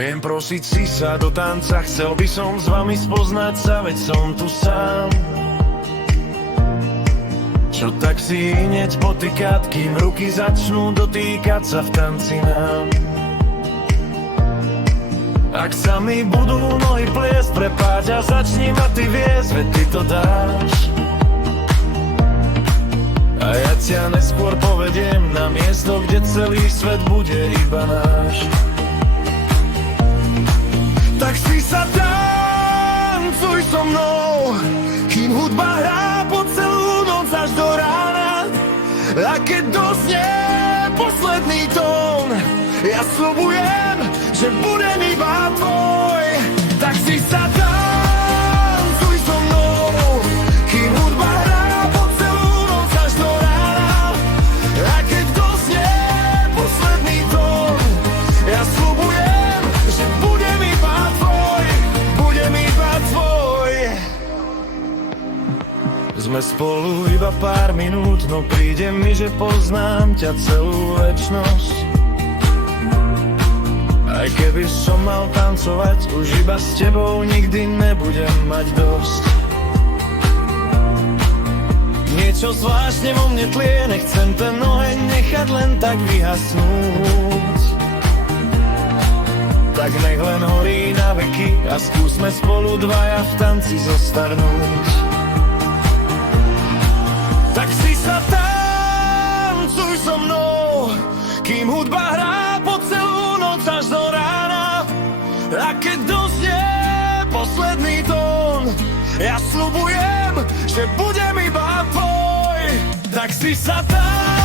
Smiem prosiť si sa do tanca, chcel by som s vami spoznať sa, veď som tu sám. Čo tak si hneď potýkať, kým ruky začnú dotýkať sa v tanci nám. Ak sa mi budú nohy pliesť, prepáť a začni ma ty viesť, veď ty to dáš. A ja ťa neskôr povediem na miesto, kde celý svet bude iba náš. Tak si sa tancuj so mnou, kým hudba hrá po celú noc až do rána. A keď doznie posledný tón, ja sľubujem, že budem iba tvoj. Tak si sa tancuj so mnou, kým hudba hrá po celú noc až do rána. A keď doznie posledný tón, ja sľubujem, že budem iba tvoj, budem iba tvoj. Sme spolu iba pár minút, no príde mi, že poznám ťa celú večnosť. Aj keby som mal tancovať, už iba s tebou nikdy nebudem mať dosť. Niečo zvláštne vo mne tlie, nechcem ten oheň nechať len tak vyhasnúť. Tak nech len horí na veky a skúsme spolu dvaja v tanci zostarnúť. Tak si sa tancuj so mnou, kým hudba hrá po celú noc až do rána. A keď doznie posledný tón, ja sľubujem, že budem iba tvoj. Tak si sa tancuj